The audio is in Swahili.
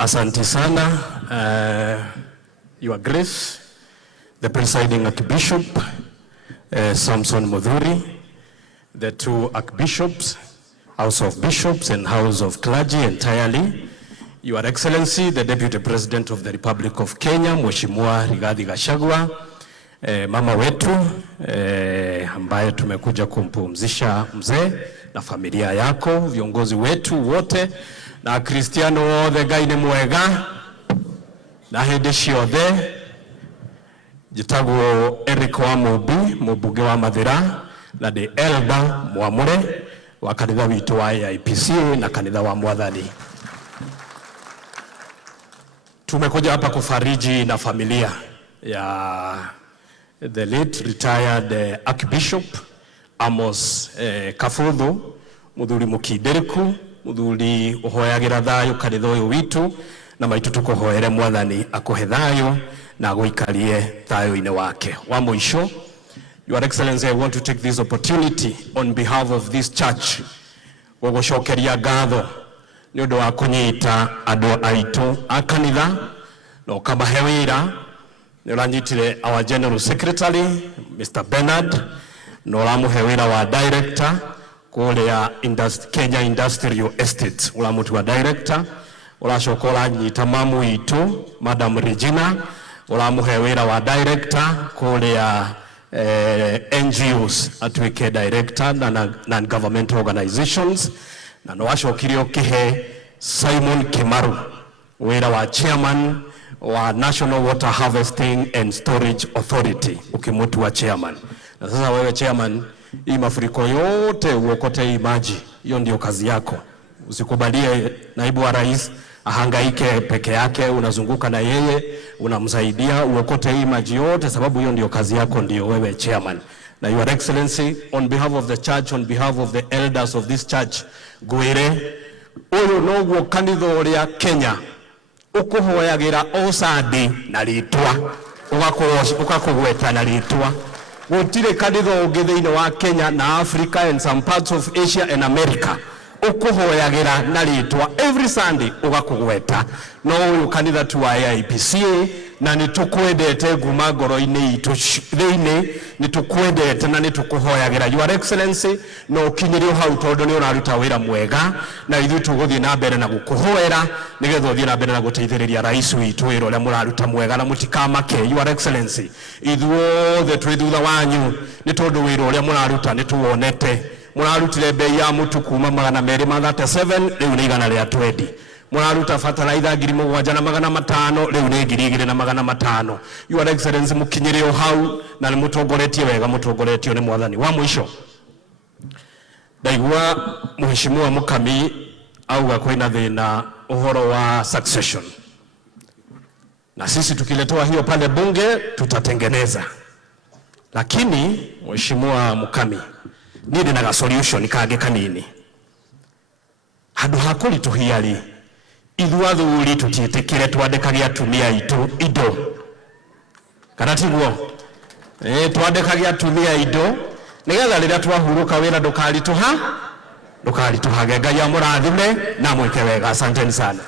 Asante sana, Your Grace, the presiding Archbishop, Samson Mudhuri, the two Archbishops, House of Bishops and House of Clergy entirely, Your Excellency, the Deputy President of the Republic of Kenya, Mheshimiwa Rigathi Gachagua, mama wetu ambaye tumekuja kumpumzisha mzee na familia yako, viongozi wetu wote na Kristiano wothe Ngai ni mwega na hindi ciothe. Njitagwo Eric wa Mubi, mũmbunge wa Mathira, na ndi elder mwamure wa kanitha witu wa AIPC na kanitha wa Mwathani. Tumekuja hapa kufariji na familia ya the late retired Archbishop Amos Kafuthu Muthuri Mukindiriku, muthuri uhoyagira thayo kanitha uyu witu, na maitu tukuhoere Mwathani akuhe thayo na guikarie thayo-ini wake. Wa muisho, Your Excellency, I want to take this opportunity on behalf of this church gugucokeria ngatho ni undu wa kunyita andu aitu a kanitha na ukamahe wira. Ni uranyitire our General Secretary Mr. Bernard, na uramuhe wira wa Director kuria Kenya Industrial Estate, uramutu wa Director. Uracoka uranyita mamu itu Madam Regina, uramuhe wira wa Director kuria NGOs atuike Director na non-governmental organizations, na nwacokire ukihe Simon Kimaru wira wa Chairman wa National Water Harvesting and Storage Authority, ukimutu wa Chairman. Na sasa wewe Chairman, hii mafuriko yote uokote hii maji, hiyo ndio kazi yako. Usikubalie naibu wa rais ahangaike peke yake, unazunguka na yeye, unamsaidia uokote hii maji yote, sababu hiyo ndio kazi yako, ndio wewe Chairman. Na Your Excellency, on behalf of the church, on behalf of the elders of this church, gwire uyu noguo kanitha uria Kenya ukuhoyagira osadi na ritwa, ukakugweta na ritwa. Gutire kanitha ungi thiini wa Kenya na Africa and some parts of Asia and America ukuhoyagira na ritwa every Sunday ugakugweta. No uyu kanitha tu wa AIPC, na nitukwendete guma ngoro-ini itu thiini, nitukwendete na nitukuhoyagira Your Excellency, no ukinyirio hau tondu ni uraruta wira mwega, na ithu tuguthie na mbere na gukuhoera nigetha uthie na mbere na guteithiriria rais witu wira uria muraruta mwega na mutikamake. Your Excellency, ithuothe twi thutha wanyu ni tondu wira uria muraruta nituwonete. Murarutire bei ya mutu kuma 237 riu ni 120. Muraruta fertilizer 7,500 riu ni 2,500. Your Excellency, mukinyirio hau na mutongoretie wega, mutongoretio ni Mwathani. Wa mwisho, ndaigua Mheshimiwa Mukami auga kwina thina uhoro wa succession, na sisi tukiletewa hiyo pale bunge tutatengeneza. Lakini Mheshimiwa Mukami, nidi na solution kage kanini handu hakuri tuhiari ithu athuri tutitikire twandikagia atumia itu indo kana tiguo twandikagia atumia indo nigetha riria twahuruka wira ndukarituhage. Ngai amurathime na mwike wega. Asanteni sana.